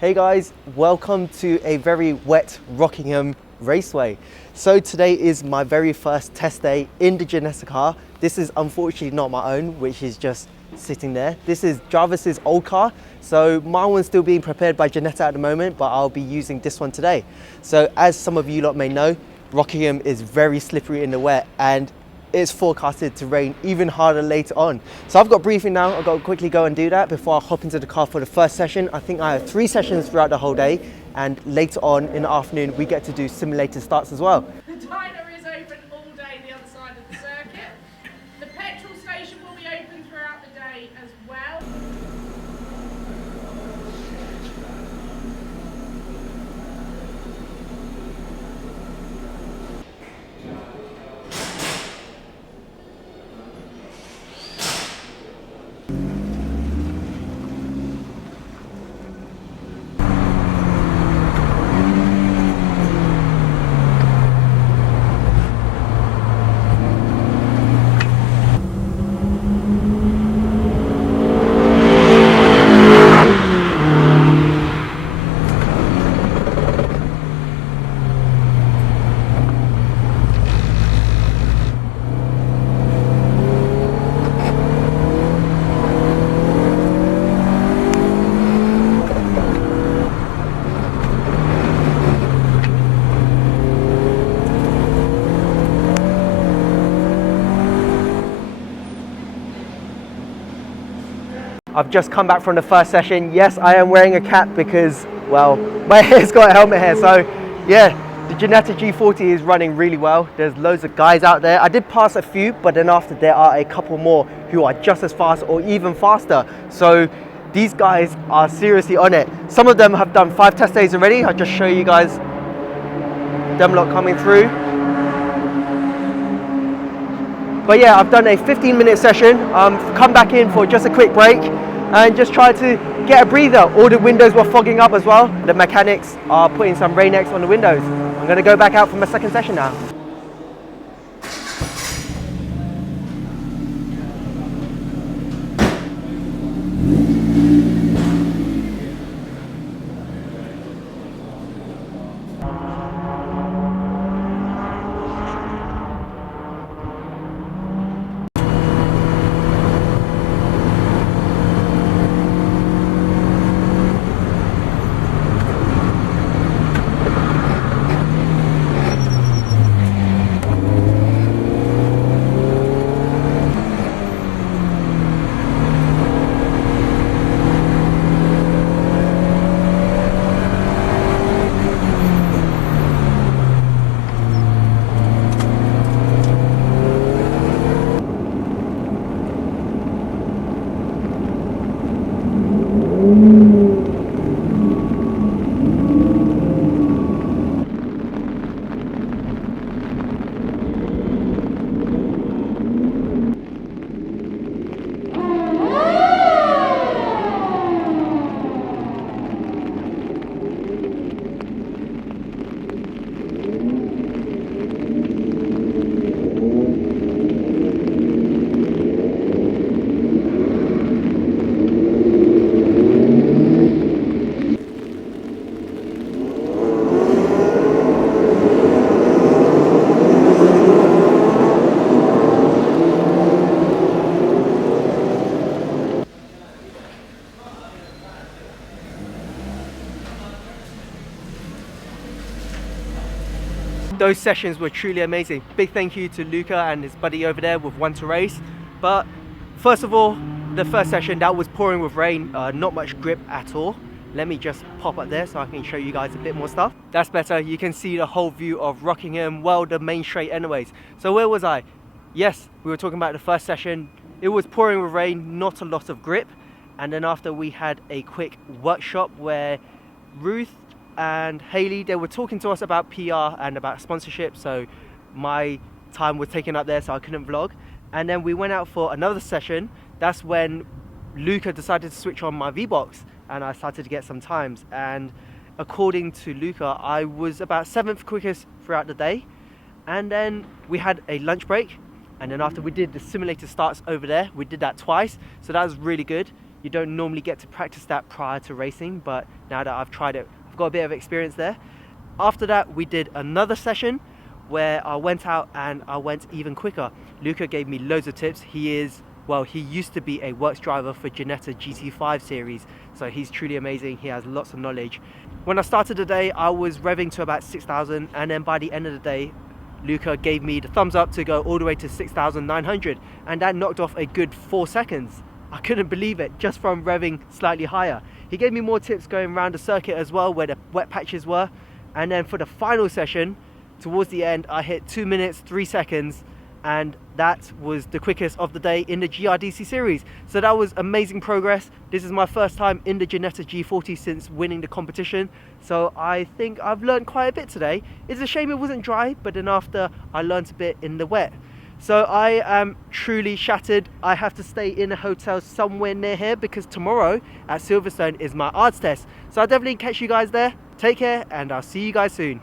Hey guys, welcome to a very wet Rockingham Raceway. So today is my very first test day in the Ginetta car. This is unfortunately not my own, which is just sitting there. This is Jarvis's old car, so my one's still being prepared by Ginetta at the moment, but I'll be using this one today. So as some of you lot may know, Rockingham is very slippery in the wet and it's forecasted to rain even harder later on. So I've got briefing now. I've got to quickly go and do that before I hop into the car for the first session. I think I have 3 sessions throughout the whole day, and later on in the afternoon we get to do simulated starts as well. The diner is open all day the other side of the circuit. The petrol station will be open throughout the day as well. I've just come back from the first session. Yes, I am wearing a cap because, well, my hair's got a helmet hair. So yeah, the Ginetta G40 is running really well. There's loads of guys out there. I did pass a few, but then after there are a couple more who are just as fast or even faster. So these guys are seriously on it. Some of them have done 5 test days already. I'll just show you guys them lot coming through. But yeah, I've done a 15-minute session, come back in for just a quick break and just try to get a breather. All the windows were fogging up as well. The mechanics are putting some Rain-X on the windows. I'm gonna go back out for my second session now. Those sessions were truly amazing. Big thank you to Luca and his buddy over there with One to Race. But first of all, the first session, that was pouring with rain, not much grip at all. Let me just pop up there so I can show you guys a bit more stuff. That's better. You can see the whole view of Rockingham, well, the main straight anyways. So where was I? Yes, we were talking about the first session. It was pouring with rain, not a lot of grip. And then after we had a quick workshop where Ruth and Haley, they were talking to us about PR and about sponsorship, so my time was taken up there, so I couldn't vlog. And then we went out for another session. That's when Luca decided to switch on my V-Box and I started to get some times. And according to Luca, I was about 7th quickest throughout the day. And then we had a lunch break, and then after we did the simulator starts over there, we did that twice, so that was really good. You don't normally get to practice that prior to racing, but now that I've tried it, I've got a bit of experience there. After that, we did another session where I went out and I went even quicker. Luca gave me loads of tips. He used to be a works driver for Ginetta GT5 series, so he's truly amazing. He has lots of knowledge. When I started the day, I was revving to about 6,000, and then by the end of the day, Luca gave me the thumbs up to go all the way to 6,900, and that knocked off a good 4 seconds. I couldn't believe it, just from revving slightly higher. He gave me more tips going around the circuit as well, where the wet patches were. And then for the final session, towards the end, I hit 2 minutes 3 seconds, and that was the quickest of the day in the GRDC series. So that was amazing progress. This is my first time in the Ginetta G40 since winning the competition, so I think I've learned quite a bit today. It's a shame it wasn't dry, but then after I learned a bit in the wet. So I am truly shattered. I have to stay in a hotel somewhere near here because tomorrow at Silverstone is my arts test. So I'll definitely catch you guys there. Take care, and I'll see you guys soon.